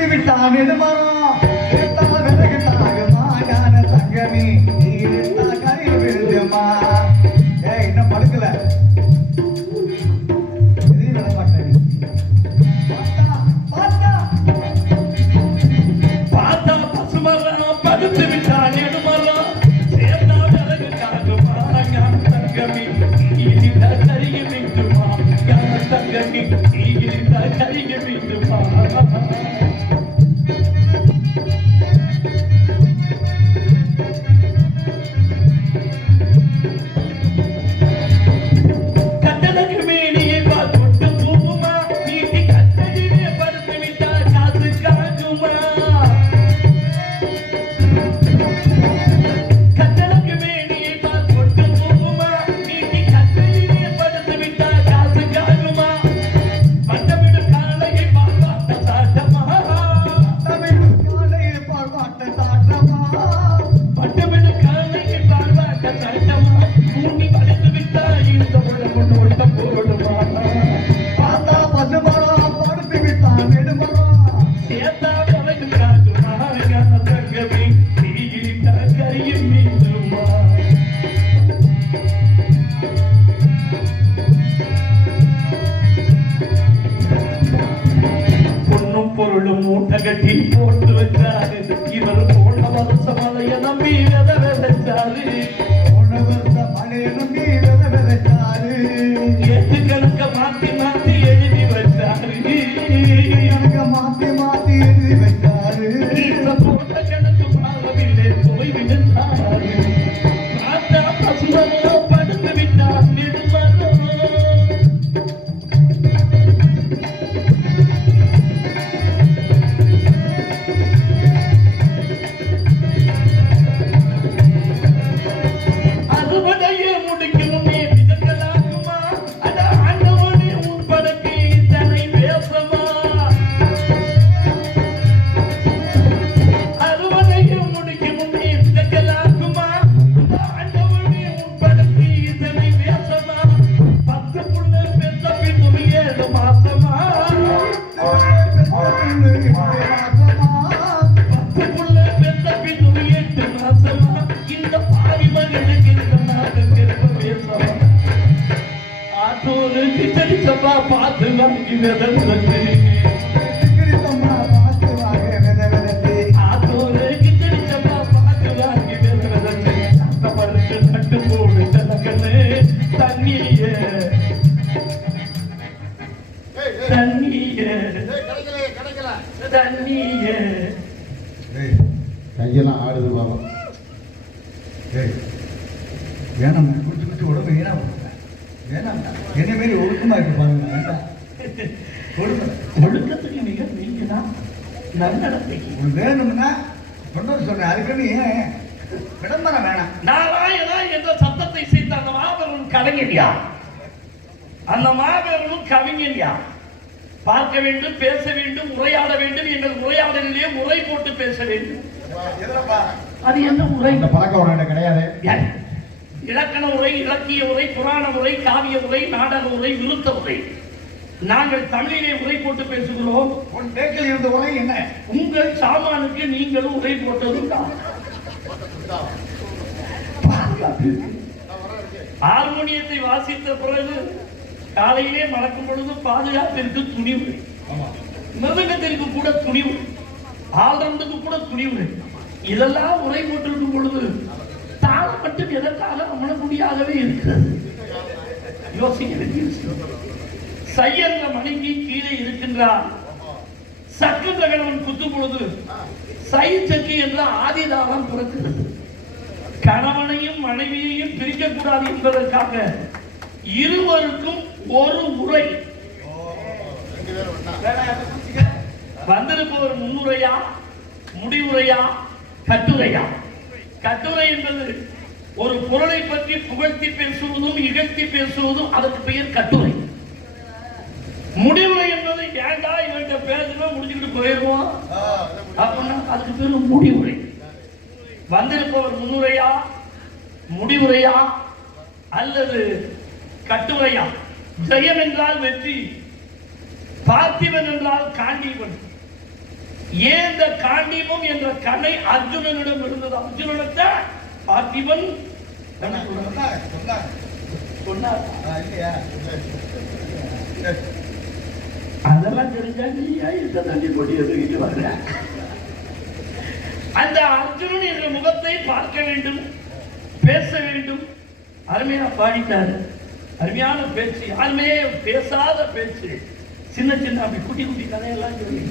படுத்து விட்டான் நெடுமரம் விறகுட்டாகுமா ஞான தங்கமி நீ கறி விழுதுமா இன்னும் படுக்கல எதையும் விட மாட்டேன் பார்த்தா பசுமரம் படுத்து விட்டான் நெடுமரம் சேர்ந்தா விறகுட்டாகுமா ஞான தங்கமி நீ கறிய விழுதுமா ஞான தங்கமி நீ கறிய விழுதுமா மூட்டகட்டி போட்டு வச்சாரு இவர் போன வருஷம் மழைய நம்பி வித விதைச்சாரு போன வருஷம் மழைய நம்பி வித விதைச்சாரு எட்டு கணக்க மாத்தி மாத்தி எழுதி வச்சாரு கணக்க மாத்தி மாத்தி எழுதி வச்சாரு இந்த போட்ட கணக்கு மாறவில்லை போய் விழுந்தாரு பார்த்தா பசுமரோ படுத்து விட்டார் நெடுமரோ பார்த்து வாங்கி விதவிதத்து ஆத்தோரு கிச்சடி சப்பா பார்த்து வாங்கி விதவிதத்து கஷ்டப்பட்டு கட்டு போடு கலக்கண்ணு தண்ணியே தண்ணியே தண்ணியே கையெல்லாம் ஆடுது பாபா வேணாம் குடிச்சு குடிச்சு உடம்பு ஏன்னா வேணாம் என்ன மாரி ஒழுக்கமா இருக்கு பாருங்க வேண்டாம் ஒழுக்கத்துக்கு மிக நீங்க தான் நன்னடத்தைக்கு வேணும்னா கொண்டு சொல்றேன் அதுக்குன்னு ஏன் விளம்பரம் வேணாம் நாராயணா என்ற சத்தத்தை சேர்த்த அந்த மாபெரும் கலைஞன் யார் அந்த மாபெரும் கவிஞன் யார் பார்க்க வேண்டும் பேச வேண்டும் உரையாட வேண்டும் எங்கள் உரையாடலிலே முறை போட்டு பேச வேண்டும் அது என்ன முறை பழக்கம் கிடையாது இலக்கண உரை இலக்கிய உரை புராண உரை காவிய உரை நாடக உரை விருத்த உரை நாங்கள் தமிழிலே உரை போட்டு பேசுகிறோம் உன் பேக்கில் இருந்த உரை என்ன உங்கள் சாமானுக்கு நீங்களும் உரை போட்டதுண்டா ஹார்மோனியத்தை வாசித்த பிறகு காலையிலே மறக்கும் பொழுது பாதுகாப்பிற்கு துணிவு மிருதங்கத்திற்கு கூட துணிவு ஆல்ரவுண்டுக்கு கூட துணிவு இதெல்லாம் உரை போட்டிருக்கும் பொழுது தாளம் மட்டும் எதற்காக அமனக்கூடியாகவே இருக்கிறது யோசிக்க வேண்டிய சையன்ற மனைவி கீழே இருக்கின்றார் சக்கர கணவன் குத்தும் பொழுது சை சக்கி என்ற ஆதிதாரம் பிறக்கிறது கணவனையும் மனைவியையும் பிரிக்கக்கூடாது என்பதற்காக இருவருக்கும் ஒரு உரை வந்திருப்பவர் முன்னுரையா முடிவுரையா கட்டுரையா கட்டுரை என்பது ஒரு பொருளை பற்றி புகழ்த்தி பேசுவதும் இகழ்த்தி பேசுவதும் அதற்கு பெயர் கட்டுரை முடிவுரை என்பது ஏண்டா இவன்கிட்ட பேசுனா முடிச்சுக்கிட்டு போயிடுவோம் அப்படின்னா அதுக்கு பேர் முடிவுரை வந்திருப்பவர் முன்னுரையா முடிவுரையா அல்லது கட்டுரையா ஜெயம் என்றால் வெற்றி பார்த்திபன் என்றால் காண்டீபன் ஏன் இந்த காண்டீபம் என்ற கணை அர்ஜுனனிடம் இருந்தது? அர்ஜுனனத்தை பார்த்திபன் சொன்னார். அதெல்லாம் தெரிஞ்சா நீயா இருக்க தண்ணி கொடி எதுக்கிட்டு வர்ற? அந்த அர்ஜுனன் என்ற முகத்தை பார்க்க வேண்டும், பேச வேண்டும். அருமையா பாடிட்டாரு, அருமையான பேச்சு, யாருமே பேசாத பேச்சு. சின்ன சின்ன அப்படி குட்டி குட்டி கதையெல்லாம் சொல்லி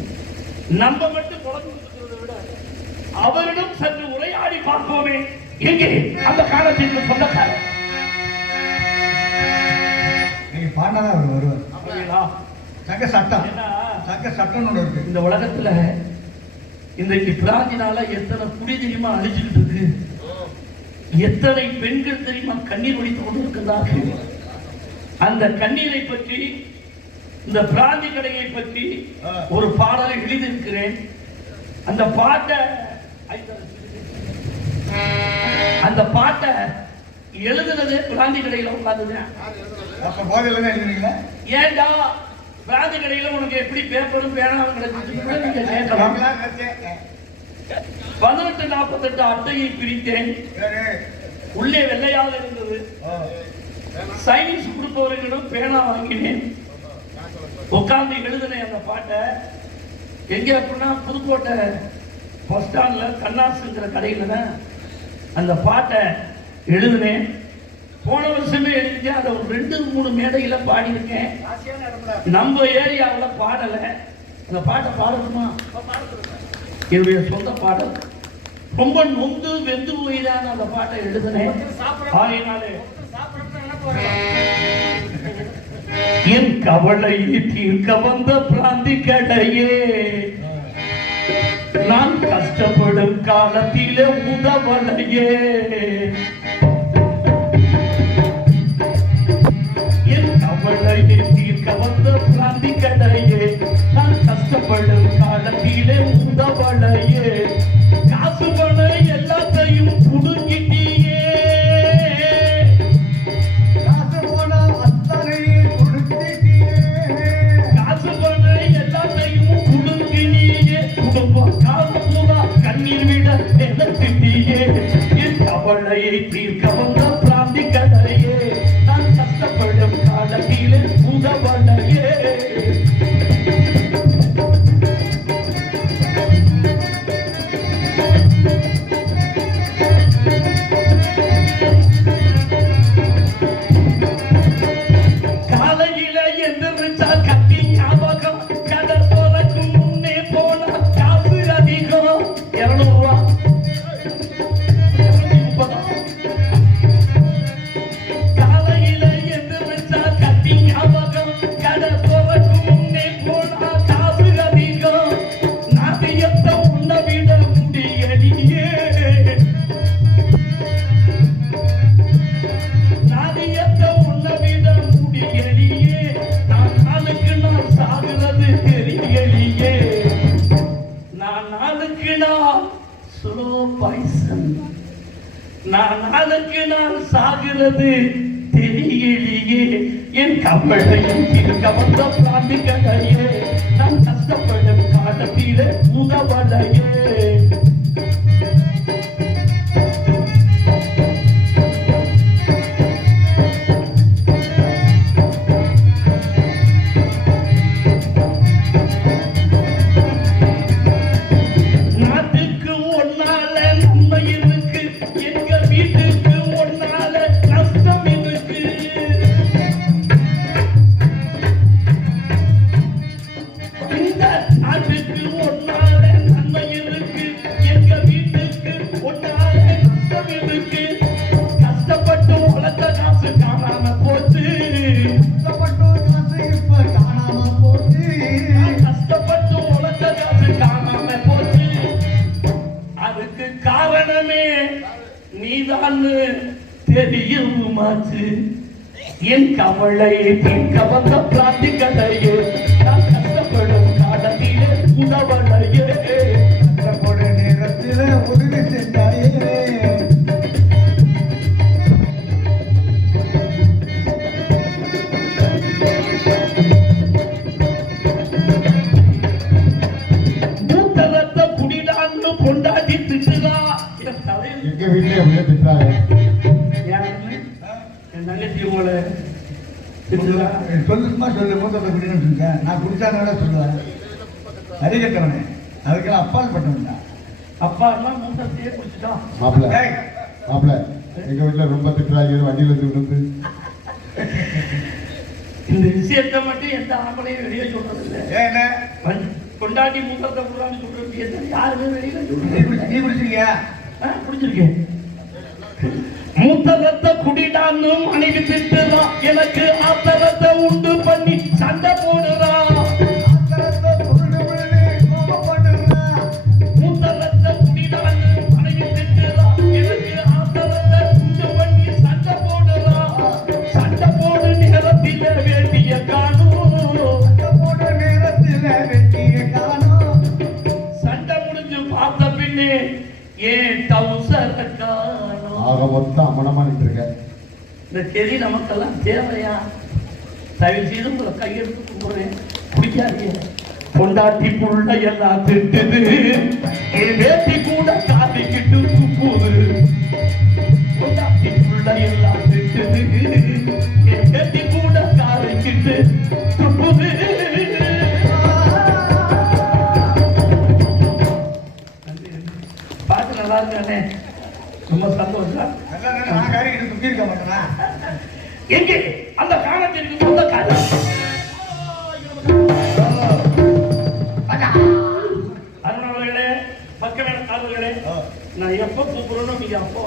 நம்ம மட்டும் குழந்தை கொடுக்கிறத விட அவரிடம் சற்று உரையாடி பார்ப்போமே. எங்கே அந்த காலத்திற்கு சொந்தக்காரர்? நீங்க பாடினாதான் அவர் வருவார். சங்க சட்டம், சங்க சட்டம் ஒன்று இருக்கு இந்த உலகத்துல. இன்றைக்கு பிராந்தினால எத்தனை குடி தெரியுமா அழிச்சுக்கிட்டு இருக்கு, எத்தனை பெண்கள் தெரியுமா கண்ணீர் வடித்துக் கொண்டு இருக்கிறார்கள். அந்த கண்ணீரை பற்றி, இந்த பிராந்தி கடையை பற்றி ஒரு பாடலை எழுதியிருக்கிறேன். அந்த பாட்டை எழுதுனது பிராந்தி கடையில உட்கார்ந்துதான். ஏண்டா பிராந்தி கடையில உனக்கு எப்படி பேப்பரும் பேனாவும் கிடைச்சிட்டு நீங்க கேட்கலாம். 1848 அட்டையை பிரித்தேன். உள்ளே வெள்ளையாக இருந்தது. சைனீஸ் கொடுப்பவர்களிடம் பேனா வாங்கினேன். உட்கார்ந்து எழுதினேன் அந்த பாட்டை. எங்க அப்படின்னா புதுக்கோட்டை பஸ் ஸ்டாண்ட்ல கண்ணாசுங்கிற கடையில தான் அந்த பாட்டை எழுதினேன். போன வருஷமே எழுதிட்டேன். அதை ஒரு 2-3 மேடையில பாடியிருக்கேன். நம்ம ஏரியாவில் பாடல. அந்த பாட்டை பாடணுமா? என்னுடைய சொந்த பாடல். ரொம்ப நொந்து வெந்து போய்தான் அந்த பாட்டை எழுதினேன். ஆகையினாலே என் கவலை தீர்க்க வந்த பிராந்தி கடையே, நான் கஷ்டப்படும் காலத்திலே உதவலையே. என் கவலை தீர்க்க வந்த பிராந்தி கடையே, நான் கஷ்டப்படும் காலத்திலே உதவலையே. காசு பணம் எல்லாத்தையும் புடுங்கிட்டியே, கண்ணீர் விட நிலத்திட்டியே. என் கவலையை தீர்க்க வந்த பிராந்தி கடையே, நான் கஷ்டப்படும் காலத்திலே உதவலையே. காலையில எந்திரிச்சா கட்டி ஞாபகம், கடை போறக்கும் முன்னே போனா காசு அதிகம். 200 ரூபா, 230. காலையில எந்திரிச்சா கட்டி ஞாபகம், கடை போறக்கும் முன்னே போனா காசு அதிகம். நாட்டியத்தை உண்ண விட முடியலையே, நாட்டியத்தை உண்ண விட முடியலையே. நான் நாளுக்கு நாள் சாகுறது தெரியலையே. நான் நாளுக்கு நாள் ஸ்லோ பாய்சன், நான் நாளுக்கு நாள் சாகிறது தெரியலையே. என் கவலையும் தீர்க்க வந்த பிராந்தி கடையே, நான் கஷ்டப்படும் காலத்திலே உதவலையே. நாட்டுக்கு ஒன்னால நன்மை இருக்கு, எங்க வீட்டுக்கு ஒன்னால நஷ்டம் இருக்கு. இந்த நாட்டுக்கு ஒன்னால நன்மை இருக்கு, எங்க வீட்டுக்கு ஒன்னால நஷ்டம் இருக்கு. கஷ்டப்பட்டு உழைத்த காசு காணாம போச்சு, கஷ்டப்பட்டு உழைத்த காசு காணாம போச்சு. அதுக்கு காரணமே நீதான் தெரியுமாச்சு. என் கவலையை தீர்க்க வந்த பிராந்தி கடையே, நான் கஷ்டப்படும் காலத்திலே உதவலையே. கஷ்டப்படும் நேரத்தில் உதவி செஞ்சாயே. மூத்தர வீட்லயே அப்படியே திட்டுறாங்க. என் தங்கச்சி உங்களை திட்டுறா? சொல்லுமா சொல்லு, மூத்தத்தை குடிக்கணும்னு சொல்லிட்டேன். நான் குடிச்சாங்க சொல்லுவேன். அறிகட்டவனே, அதுக்கெல்லாம் அப்பால் பட்டவன் தான். அப்பா அம்மா மூத்தத்தையே குடிச்சுட்டான். மாப்பிள்ள மாப்பிள்ள எங்க வீட்டுல ரொம்ப திட்டுறாங்க, வண்டியில இருந்து விழுந்து. இந்த விஷயத்தை மட்டும் எந்த ஆம்பளையும் வெளியே சொல்றது இல்லை. ஏன்னா கொண்டாடி மூத்தத்தை குடுறான்னு சொல்ற விஷயத்தை யாருமே வெளியில சொல்றது. நீ குடிச்சிருக்கியா? குடிச்சிருக்கேன். மூத்தத்தை குடிடான்னு மனைவி திட்டுறான், எனக்கு ஆத்தரத்தை உண்டு பண்ணி சண்டை போடுறான். மூத்தத்தை குடிடான்னு மனைவி திட்டுறான், எனக்கு ஆத்தரத்தை உண்டு பண்ணி சண்டை போடுறான். சண்டை போடு நேரத்தில் வேண்டிய காணும், சண்டை முடிஞ்சு பார்த்த பின்னே ஏன் டவுசர் காணும். ஆக மொத்தம் அம்மனமா நின்றுருக்க. இந்த செடி நமக்கெல்லாம் தேவையா? தயவு செய்து உங்களை கையெடுத்து கும்பிடுறேன், குடிக்காதீங்க. பொண்டாட்டி புள்ள எல்லாம் திட்டுது, என் வேட்டி கூட காத்திக்கிட்டு துப்புது. பொண்டாட்டி புள்ள எல்லாம் திட்டுது, என் வேட்டி கூட காத்திக்கிட்டு துப்புது. பார்த்து நல்லா இருக்கானே, ரொம்ப சந்தோஷம். நான் காரிக்கிட்டு துப்பி இருக்க மாட்டேனா? எங்கே அந்த காலத்திற்கு சொந்த காலம்? அருணாளர்களே, பக்கமேல காவலர்களே, நான் எப்ப கூப்பிடுறோம் நீங்க அப்போ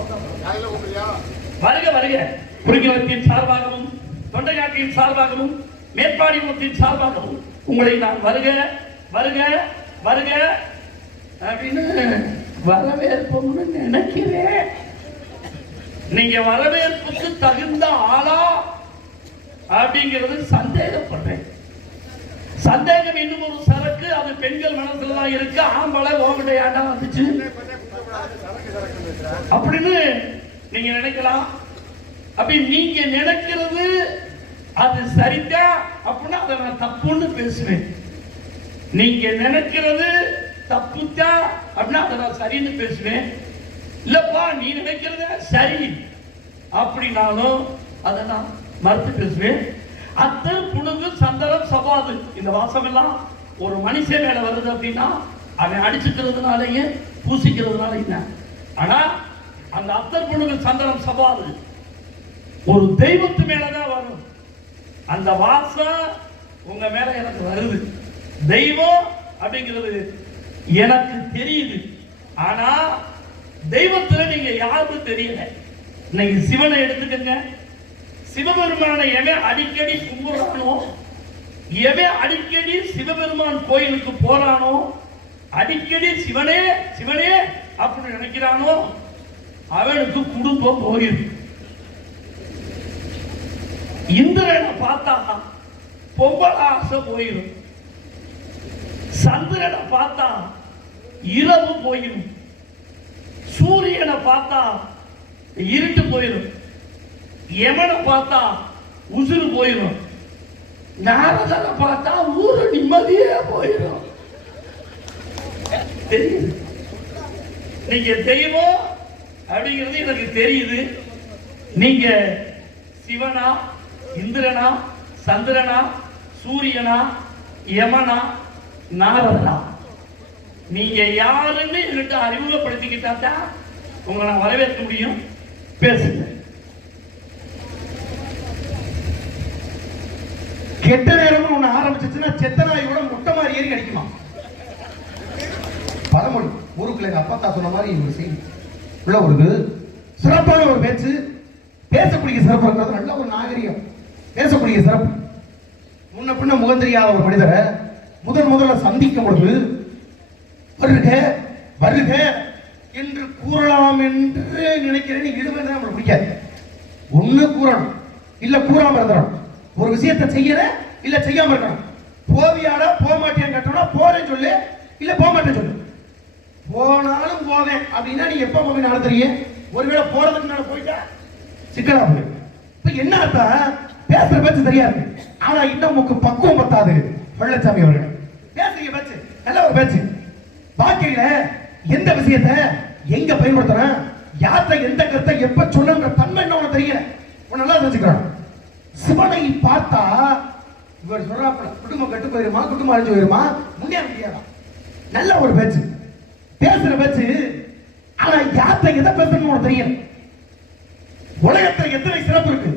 வருக வருக. புரிகலத்தின் சார்பாகவும் தொண்டையாட்டியின் சார்பாகவும் மேற்பாடிமுத்தின் சார்பாகவும் உங்களை நான் வருக வருக வருக அப்படின்னு வரவேற்போம்னு நினைக்கிறேன். நீங்க வரவேற்புக்கு தகுந்த ஆளா அப்படிங்கிறது சந்தேகப்படுறேன். சந்தேகம் இன்னும் ஒரு சரக்கு, அது பெண்கள் மனசுல தான் இருக்கு. ஆம்பளை ஓகட்டை ஆண்டா வந்துச்சு அப்படின்னு நீங்க நினைக்கலாம். அப்படி நீங்க நினைக்கிறது அது சரிதான் அப்படின்னா அதை நான் தப்புன்னு பேசுவேன். நீங்க நினைக்கிறது தப்புதான் அப்படின்னா அதை நான் சரின்னு பேசுவேன். இல்லப்பா நீ நினைக்கிறத சரி அப்படின்னாலும் அதை நான் மறுத்து பேசுவேன். அத்தர் புணுகு சந்தனம் சவாது இந்த வாசம் எல்லாம் ஒரு மனுஷன் மேல வருது அப்படின்னா அவன் அடிச்சுக்கிறதுனாலயே பூசிக்கிறதுனால என்ன. ஆனா அந்த அத்தர் புணுகு சந்தனம் சவாது ஒரு தெய்வத்து மேலதான் வரும். அந்த வாசம் உங்க மேல எனக்கு வருது. தெய்வம் அப்படிங்கிறது எனக்கு தெரியுது. ஆனா தெய்வத்துல நீங்க யாருக்கும் தெரியல. இன்னைக்கு சிவனை எடுத்துக்கங்க. சிவபெருமானை எவன் அடிக்கடி கும்பிடுறானோ, எவன் அடிக்கடி சிவபெருமான் கோயிலுக்கு போறானோ, அடிக்கடி சிவனே சிவனே அப்படின்னு நினைக்கிறானோ அவனுக்கு குடும்பம் போயிருக்கு. இந்திரனை பார்த்தா பொம்பளை ஆசை போயிடும். சந்திரனை பார்த்தா இரவு போயிடும். சூரியனை பார்த்தா இருட்டு போயிடும். யமனை பார்த்தா உசுறு போயிடும். நாரதனை பார்த்தா ஊரு நிம்மதியே போயிடும். தெரியுது நீங்க தெய்வம் அப்படிங்கிறது எனக்கு தெரியுது. நீங்க சிவனா, இந்திரனா, சந்திரனா, சூரியனா, யமனா, நாரதனா, நீங்க யாருன்னு என்கிட்ட அறிமுகப்படுத்திக்கிட்டா தான் உங்களை நான் வரவேற்க முடியும். பேசுங்க. கெட்ட நேரம் ஒண்ணு ஆரம்பிச்சுன்னா செத்த நாய் கூட முட்டை மாதிரி ஏறி கிடைக்குமா? பழமொழி. ஊருக்குள்ள எங்க அப்பா தான் சொன்ன மாதிரி ஒரு செய்தி உள்ள ஒரு சிறப்பான ஒரு பேச்சு. பேசக்கூடிய சிறப்பு இருக்கிறது நல்ல ஒரு நாகரிகம். பேசக்கூடிய சிறப்பு. முன்ன பின்ன முகம் தெரியாத ஒரு மனிதரை முதல்ல சந்திக்கும் பொழுது வருக வருக என்று கூறலாம் என்று நினைக்கிறேன். இழுவை தான் நம்மளுக்கு பிடிக்காது. ஒண்ணு கூறணும், இல்ல கூறாம இருந்துடும். ஒரு விஷயத்தை செய்யற இல்ல செய்யாம இருக்கணும். போவியாடா போக மாட்டேன்னு கேட்டோம்னா போறேன்னு சொல்லு, இல்ல போக மாட்டேன்னு சொல்லு. போனாலும் போவேன் அப்படின்னா நீ எப்ப போவேன்னு தெரியும். ஒருவேளை போறதுக்கு மேல போயிட்டா சிக்கலா போயிடும். இப்ப என்ன அர்த்தம்? பேசுற பேச்சு சரியா இருக்கு, ஆனா இன்னும் உனக்கு பக்குவம் பத்தாது. வெள்ளச்சாமி அவர்கள் பேசுறீங்க பேச்சு நல்ல ஒரு பேச்சு. வாழ்க்கையில எந்த விஷயத்தை எங்க பயன்படுத்தணும், யார்கிட்ட எந்த கருத்தை எப்ப சொல்லணுன்ற தன்மை என்ன உனக்கு தெரியல. உன் நல்லா தெரிஞ்சுக்கிறான். சிவனை பார்த்தா இவர் சொல்றாப்புல குடும்பம் கெட்டு போயிருமா, குடும்பம் அழிஞ்சு போயிருமா, முன்னேற முடியாதா. நல்ல ஒரு பேச்சு, பேசுற பேச்சு. ஆனா யார்கிட்ட எதை பேசணும்னு உனக்கு தெரியல. உலகத்துல எத்தனை சிறப்பு இருக்கு.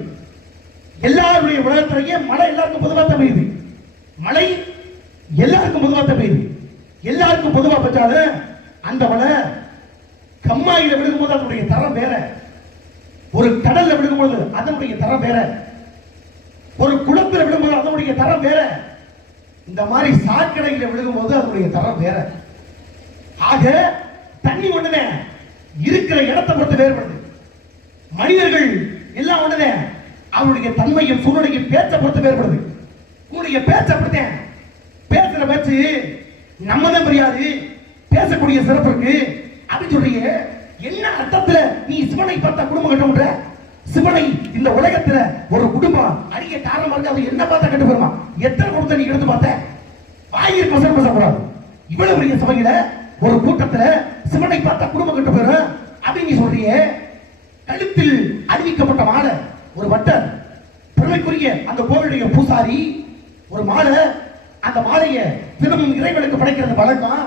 எல்லாருடைய உலகத்திலேயே மழை எல்லாருக்கும் பொதுவாக பெய்யுது. மழை எல்லாருக்கும் பொதுவாக பெய்யுது. எல்லாருக்கும் பொதுவாக பெற்றாலும் அந்த மழை கம்மாயில விழுகும்போது அதனுடைய தரம் வேற, ஒரு கடல்ல விழுகும்போது அதனுடைய தரம் வேற, ஒரு குளத்துல விழுகும்போது அதனுடைய தரம் வேற, இந்த மாதிரி சாக்கடையில விழுகும்போது அதனுடைய தரம் வேற. ஆக தண்ணி ஒண்ணுனே இருக்கிற இடத்தை பொறுத்து வேறுபடுது. மனிதர்கள் எல்லாம் ஒண்ணுனே அவருடைய தன்மையும் சூழ்நிலையும் பேச்சை பொறுத்து வேறுபடுது. உன்னுடைய பேச்சை அப்படித்தான். பேசுற பேச்சு நம்மதான் தெரியாது, பேசக்கூடிய சிறப்பு இருக்கு அப்படின்னு சொல்றீங்க. என்ன அர்த்தத்துல நீ சிவனை பார்த்தா குடும்பம் கட்டும்ன்ற? சிவனை இந்த உலகத்துல ஒரு குடும்பம் அடிக்க காரணமா இருக்கு. அது என்ன பார்த்தா கட்டு போயிருமா? எத்தனை குடும்பத்தை நீ எடுத்து பார்த்த? வாயிற்கு வசனம் பேசக்கூடாது. இவ்வளவு பெரிய சபையில ஒரு கூட்டத்துல சிவனை பார்த்தா குடும்பம் கட்டு போயிடும் அப்படின்னு நீ சொல்றீங்க. கழுத்தில் அறிவிக்கப்பட்ட மாலை, ஒரு வட்டர் பெருமைக்குரிய அந்த கோவிலுடைய பூசாரி ஒரு மாலை, அந்த மாலையை தினமும் இறைவனுக்கு படைக்கிறது வழக்கம்.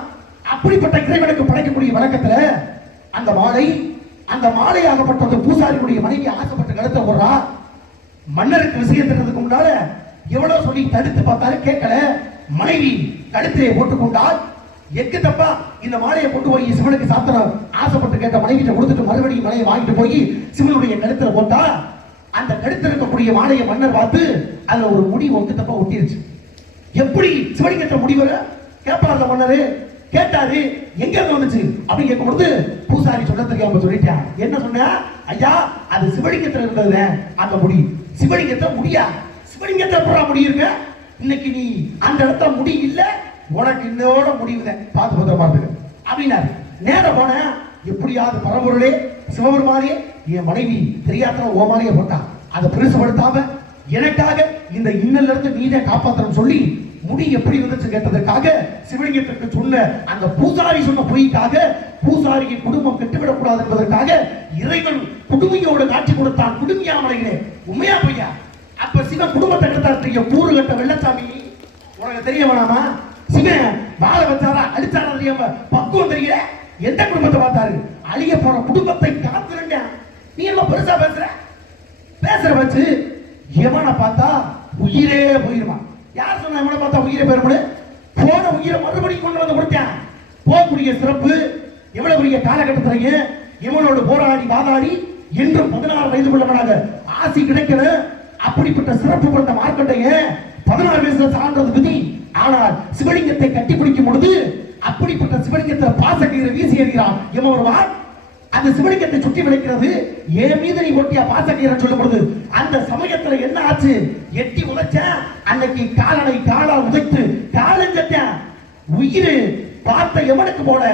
அப்படிப்பட்ட இறைவனுக்கு படைக்கக்கூடிய வழக்கத்துல அந்த மாலையாகப்பட்ட பூசாரியுடைய மனைவி ஆசைப்பட்ட கழுத்தை போடுறா. மன்னருக்கு விஷயம் தெரிறதுக்கு முன்னால எவ்வளவு சொல்லி தடுத்து பார்த்தாலும் கேட்கல. மனைவி கழுத்திலே போட்டுக்கொண்டால் எக்கு தப்பா இந்த மாலையை கொண்டு போய் சிவனுக்கு சாத்திரம் ஆசைப்பட்டு கேட்ட மனைவிட்ட கொடுத்துட்டு மறுபடியும் மலையை வாங்கிட்டு போய் சிவனுடைய கழுத்துல போட்டா அந்த கழுத்தில் இருக்கக்கூடிய மாலையை மன்னர் பார்த்து அதுல ஒரு முடி ஒன்று தப்பா ஒட்டிருச்சு. எப்படி சிவலிங்கத்தை முடி வர கேட்பார்ல மன்னரு. கேட்டாரு எங்க இருந்து வந்துச்சு அப்படின்னு கேட்கும்போது பூசாரி சொல்ல தெரியாம சொல்லிட்டான். என்ன சொன்ன? ஐயா அது சிவலிங்கத்துல இருந்தது அந்த முடி. சிவலிங்கத்தை முடியா? சிவலிங்கத்தை எப்படா முடி இருக்கு? இன்னைக்கு நீ அந்த இடத்துல முடி இல்ல, உனக்கு இன்னோட முடிவுதான், பார்த்து பத்திரமா இருக்கு அப்படின்னாரு. நேரம் போன எப்படியாவது பரம்பொருளே சிவபெருமானே என் மனைவி தெரியாத ஓமாலையை போட்டா அதை பெருசுபடுத்தாம எனக்காக இந்த இன்னல்ல இருந்து நீனே காப்பாற்றணும் சொல்லி முடி எப்படி இருந்துச்சு கேட்டதற்காக சிவலிங்கத்திற்கு சொன்ன அந்த பூசாரி சொன்ன பொய்க்காக பூசாரியின் குடும்பம் கெட்டுவிடக் கூடாது என்பதற்காக இறைவன் குடுமையோடு காட்சி கொடுத்தான் குடுமியாமலையிலே. உண்மையா பொய்யா? அப்ப சிவன் குடும்பத்தை கெடுத்தாரு. கூறு கட்ட வெள்ளச்சாமி உனக்கு தெரிய வேணாமா? சிவன் வாழ வச்சாரா அழிச்சாரா தெரியாம பக்குவம் தெரியல. எந்த குடும்பத்தை பார்த்தாரு? அழிய போற குடும்பத்தை காத்துருங்க. நீ என்ன பெருசா பேசுற வச்சு எவனை பார்த்தா உயிரே போயிருமா? யார் சொன்ன எவனை பார்த்தா உயிரே போயிருமா? போன உயிரை மறுபடியும் கொண்டு வந்து கொடுத்தான். போகக்கூடிய சிறப்பு எவ்வளவு பெரிய காலகட்டத்திலேயே இவனோடு போராடி வாதாடி இன்றும் 16 வயது உள்ளவனாக ஆசி கிடைக்கிற அப்படிப்பட்ட சிறப்பு கொண்ட மார்க்கண்டைய 16 வயசுல சான்றது விதி. ஆனால் சிவலிங்கத்தை கட்டி பிடிக்கும் பொழுது அப்படிப்பட்ட சிவலிங்கத்தை பாசக்கீரை வீசி எறிகிறான். இவன் வருவான், அந்த சிவலிங்கத்தை சுற்றி விளைக்கிறது. என் மீது நீ ஒட்டியா பாசக்கீரை சொல்லும் பொழுது அந்த சமயத்துல என்ன ஆச்சு? எட்டி உழைச்ச அன்னைக்கு காலனை காலால் உதைத்து காலஞ்சத்தேன். உயிர் பார்த்த எவனுக்கு போல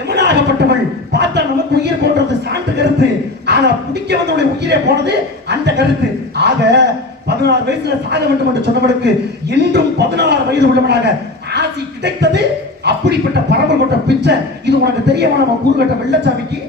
எமனாகப்பட்டவள் பார்த்தா நமக்கு உயிர் போன்றது சான்று கருத்து. ஆனா பிடிக்க வந்தவனுடைய உயிரே போனது அந்த கருத்து. ஆக 16 வயசுல சாக வேண்டும் என்று சொன்னவனுக்கு இன்றும் 16 வயது உள்ளவனாக ஆசி கிடைத்தது. அப்படிப்பட்ட பரம்பல் கொண்ட பிச்சை இது உனக்கு தெரிய வேணாமா? கூறுகட்ட வெள்ளச்சாமிக்கு